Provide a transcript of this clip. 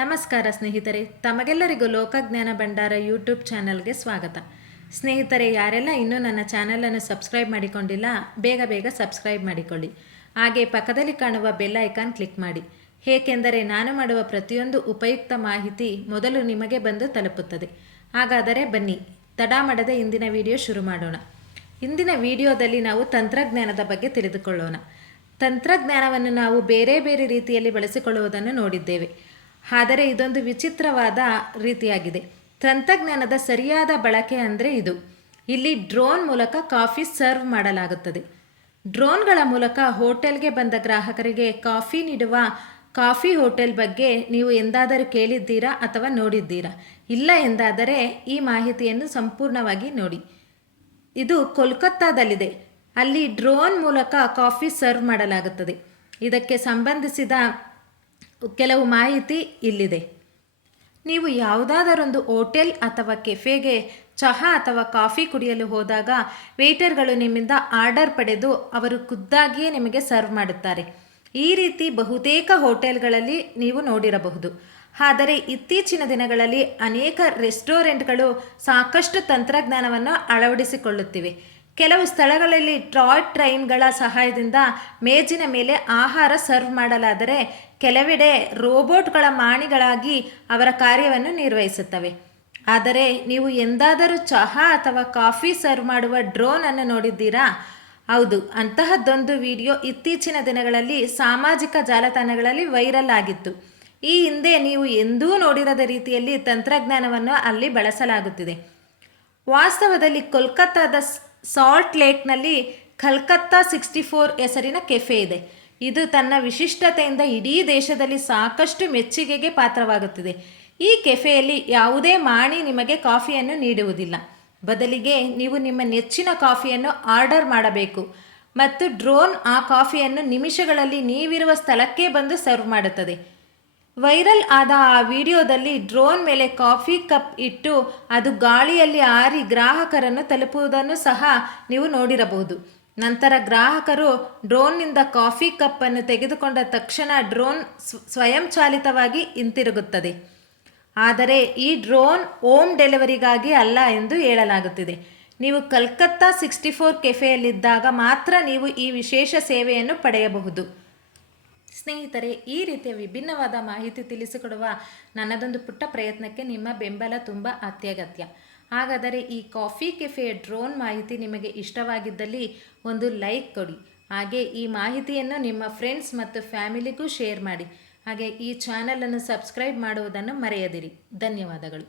ನಮಸ್ಕಾರ ಸ್ನೇಹಿತರೆ, ತಮಗೆಲ್ಲರಿಗೂ ಲೋಕಜ್ಞಾನ ಭಂಡಾರ ಯೂಟ್ಯೂಬ್ ಚಾನಲ್ಗೆ ಸ್ವಾಗತ. ಸ್ನೇಹಿತರೆ, ಯಾರೆಲ್ಲ ಇನ್ನೂ ನನ್ನ ಚಾನಲನ್ನು ಸಬ್ಸ್ಕ್ರೈಬ್ ಮಾಡಿಕೊಂಡಿಲ್ಲ, ಬೇಗ ಬೇಗ ಸಬ್ಸ್ಕ್ರೈಬ್ ಮಾಡಿಕೊಳ್ಳಿ. ಹಾಗೆ ಪಕ್ಕದಲ್ಲಿ ಕಾಣುವ ಬೆಲ್ ಐಕಾನ್ ಕ್ಲಿಕ್ ಮಾಡಿ. ಏಕೆಂದರೆ ನಾನು ಮಾಡುವ ಪ್ರತಿಯೊಂದು ಉಪಯುಕ್ತ ಮಾಹಿತಿ ಮೊದಲು ನಿಮಗೆ ಬಂದು ತಲುಪುತ್ತದೆ. ಹಾಗಾದರೆ ಬನ್ನಿ, ತಡ ಮಾಡದೆ ಇಂದಿನ ವಿಡಿಯೋ ಶುರು ಮಾಡೋಣ. ಇಂದಿನ ವಿಡಿಯೋದಲ್ಲಿ ನಾವು ತಂತ್ರಜ್ಞಾನದ ಬಗ್ಗೆ ತಿಳಿದುಕೊಳ್ಳೋಣ. ತಂತ್ರಜ್ಞಾನವನ್ನು ನಾವು ಬೇರೆ ಬೇರೆ ರೀತಿಯಲ್ಲಿ ಬಳಸಿಕೊಳ್ಳುವುದನ್ನು ನೋಡಿದ್ದೇವೆ. ಆದರೆ ಇದೊಂದು ವಿಚಿತ್ರವಾದ ರೀತಿಯಾಗಿದೆ. ತಂತ್ರಜ್ಞಾನದ ಸರಿಯಾದ ಬಳಕೆ ಅಂದರೆ ಇದು. ಇಲ್ಲಿ ಡ್ರೋನ್ ಮೂಲಕ ಕಾಫಿ ಸರ್ವ್ ಮಾಡಲಾಗುತ್ತದೆ. ಡ್ರೋನ್ಗಳ ಮೂಲಕ ಹೋಟೆಲ್ಗೆ ಬಂದ ಗ್ರಾಹಕರಿಗೆ ಕಾಫಿ ನೀಡುವ ಕಾಫಿ ಹೋಟೆಲ್ ಬಗ್ಗೆ ನೀವು ಎಂದಾದರೂ ಕೇಳಿದ್ದೀರಾ ಅಥವಾ ನೋಡಿದ್ದೀರಾ? ಇಲ್ಲ ಎಂದಾದರೆ ಈ ಮಾಹಿತಿಯನ್ನು ಸಂಪೂರ್ಣವಾಗಿ ನೋಡಿ. ಇದು ಕೋಲ್ಕತ್ತಾದಲ್ಲಿದೆ. ಅಲ್ಲಿ ಡ್ರೋನ್ ಮೂಲಕ ಕಾಫಿ ಸರ್ವ್ ಮಾಡಲಾಗುತ್ತದೆ. ಇದಕ್ಕೆ ಸಂಬಂಧಿಸಿದ ಕೆಲವು ಮಾಹಿತಿ ಇಲ್ಲಿದೆ. ನೀವು ಯಾವುದಾದರೊಂದು ಹೋಟೆಲ್ ಅಥವಾ ಕೆಫೆಗೆ ಚಹಾ ಅಥವಾ ಕಾಫಿ ಕುಡಿಯಲು ಹೋದಾಗ ವೇಟರ್ಗಳು ನಿಮ್ಮಿಂದ ಆರ್ಡರ್ ಪಡೆದು ಅವರು ಖುದ್ದಾಗಿಯೇ ನಿಮಗೆ ಸರ್ವ್ ಮಾಡುತ್ತಾರೆ. ಈ ರೀತಿ ಬಹುತೇಕ ಹೋಟೆಲ್ಗಳಲ್ಲಿ ನೀವು ನೋಡಿರಬಹುದು. ಆದರೆ ಇತ್ತೀಚಿನ ದಿನಗಳಲ್ಲಿ ಅನೇಕ ರೆಸ್ಟೋರೆಂಟ್ಗಳು ಸಾಕಷ್ಟು ತಂತ್ರಜ್ಞಾನವನ್ನು ಅಳವಡಿಸಿಕೊಳ್ಳುತ್ತಿವೆ. ಕೆಲವು ಸ್ಥಳಗಳಲ್ಲಿ ಟ್ರಾಯ್ ಟ್ರೈನ್ಗಳ ಸಹಾಯದಿಂದ ಮೇಜಿನ ಮೇಲೆ ಆಹಾರ ಸರ್ವ್ ಮಾಡಲಾದರೆ ಕೆಲವೆಡೆ ರೋಬೋಟ್ಗಳ ಮಾಣಿಗಳಾಗಿ ಅವರ ಕಾರ್ಯವನ್ನು ನಿರ್ವಹಿಸುತ್ತವೆ. ಆದರೆ ನೀವು ಎಂದಾದರೂ ಚಹಾ ಅಥವಾ ಕಾಫಿ ಸರ್ವ್ ಮಾಡುವ ಡ್ರೋನ್ ಅನ್ನು ನೋಡಿದ್ದೀರಾ? ಹೌದು, ಅಂತಹದ್ದೊಂದು ವಿಡಿಯೋ ಇತ್ತೀಚಿನ ದಿನಗಳಲ್ಲಿ ಸಾಮಾಜಿಕ ಜಾಲತಾಣಗಳಲ್ಲಿ ವೈರಲ್ ಆಗಿತ್ತು. ಈ ಹಿಂದೆ ನೀವು ಎಂದೂ ನೋಡಿರದ ರೀತಿಯಲ್ಲಿ ತಂತ್ರಜ್ಞಾನವನ್ನು ಅಲ್ಲಿ ಬಳಸಲಾಗುತ್ತಿದೆ. ವಾಸ್ತವದಲ್ಲಿ ಕೋಲ್ಕತ್ತಾದ ಸಾಲ್ಟ್ ಲೇಕ್ನಲ್ಲಿ ಕಲ್ಕತ್ತಾ ಸಿಕ್ಸ್ಟಿ ಫೋರ್ ಹೆಸರಿನ ಕೆಫೆ ಇದೆ. ಇದು ತನ್ನ ವಿಶಿಷ್ಟತೆಯಿಂದ ಇಡೀ ದೇಶದಲ್ಲಿ ಸಾಕಷ್ಟು ಮೆಚ್ಚುಗೆಗೆ ಪಾತ್ರವಾಗುತ್ತಿದೆ. ಈ ಕೆಫೆಯಲ್ಲಿ ಯಾವುದೇ ಮಾಣಿ ನಿಮಗೆ ಕಾಫಿಯನ್ನು ನೀಡುವುದಿಲ್ಲ. ಬದಲಿಗೆ ನೀವು ನಿಮ್ಮ ನೆಚ್ಚಿನ ಕಾಫಿಯನ್ನು ಆರ್ಡರ್ ಮಾಡಬೇಕು. ಮತ್ತು ಡ್ರೋನ್ ಆ ಕಾಫಿಯನ್ನು ನಿಮಿಷಗಳಲ್ಲಿ ನೀವಿರುವ ಸ್ಥಳಕ್ಕೆ ಬಂದು ಸರ್ವ್ ಮಾಡುತ್ತದೆ. ವೈರಲ್ ಆದ ಆ ವಿಡಿಯೋದಲ್ಲಿ ಡ್ರೋನ್ ಮೇಲೆ ಕಾಫಿ ಕಪ್ ಇಟ್ಟು ಅದು ಗಾಳಿಯಲ್ಲಿ ಆರಿ ಗ್ರಾಹಕರನ್ನು ತಲುಪುವುದನ್ನು ಸಹ ನೀವು ನೋಡಿರಬಹುದು. ನಂತರ ಗ್ರಾಹಕರು ಡ್ರೋನ್ನಿಂದ ಕಾಫಿ ಕಪ್ಪನ್ನು ತೆಗೆದುಕೊಂಡ ತಕ್ಷಣ ಡ್ರೋನ್ ಸ್ವಯಂಚಾಲಿತವಾಗಿ ಹಿಂತಿರುಗುತ್ತದೆ. ಆದರೆ ಈ ಡ್ರೋನ್ ಹೋಮ್ ಡೆಲಿವರಿಗಾಗಿ ಅಲ್ಲ ಎಂದು ಹೇಳಲಾಗುತ್ತಿದೆ. ನೀವು ಕಲ್ಕತ್ತಾ ಸಿಕ್ಸ್ಟಿ ಫೋರ್ ಕೆಫೆಯಲ್ಲಿದ್ದಾಗ ಮಾತ್ರ ನೀವು ಈ ವಿಶೇಷ ಸೇವೆಯನ್ನು ಪಡೆಯಬಹುದು. ಸ್ನೇಹಿತರೆ, ಈ ರೀತಿಯ ವಿಭಿನ್ನವಾದ ಮಾಹಿತಿ ತಿಳಿಸಿಕೊಡುವ ನನ್ನದೊಂದು ಪುಟ್ಟ ಪ್ರಯತ್ನಕ್ಕೆ ನಿಮ್ಮ ಬೆಂಬಲ ತುಂಬ ಅತ್ಯಗತ್ಯ. ಹಾಗಾದರೆ ಈ ಕಾಫಿ ಕೆಫೆ ಡ್ರೋನ್ ಮಾಹಿತಿ ನಿಮಗೆ ಇಷ್ಟವಾಗಿದ್ದಲ್ಲಿ ಒಂದು ಲೈಕ್ ಕೊಡಿ. ಹಾಗೆ ಈ ಮಾಹಿತಿಯನ್ನು ನಿಮ್ಮ ಫ್ರೆಂಡ್ಸ್ ಮತ್ತು ಫ್ಯಾಮಿಲಿಗೂ ಶೇರ್ ಮಾಡಿ. ಹಾಗೆ ಈ ಚಾನಲನ್ನು ಸಬ್ಸ್ಕ್ರೈಬ್ ಮಾಡುವುದನ್ನು ಮರೆಯದಿರಿ. ಧನ್ಯವಾದಗಳು.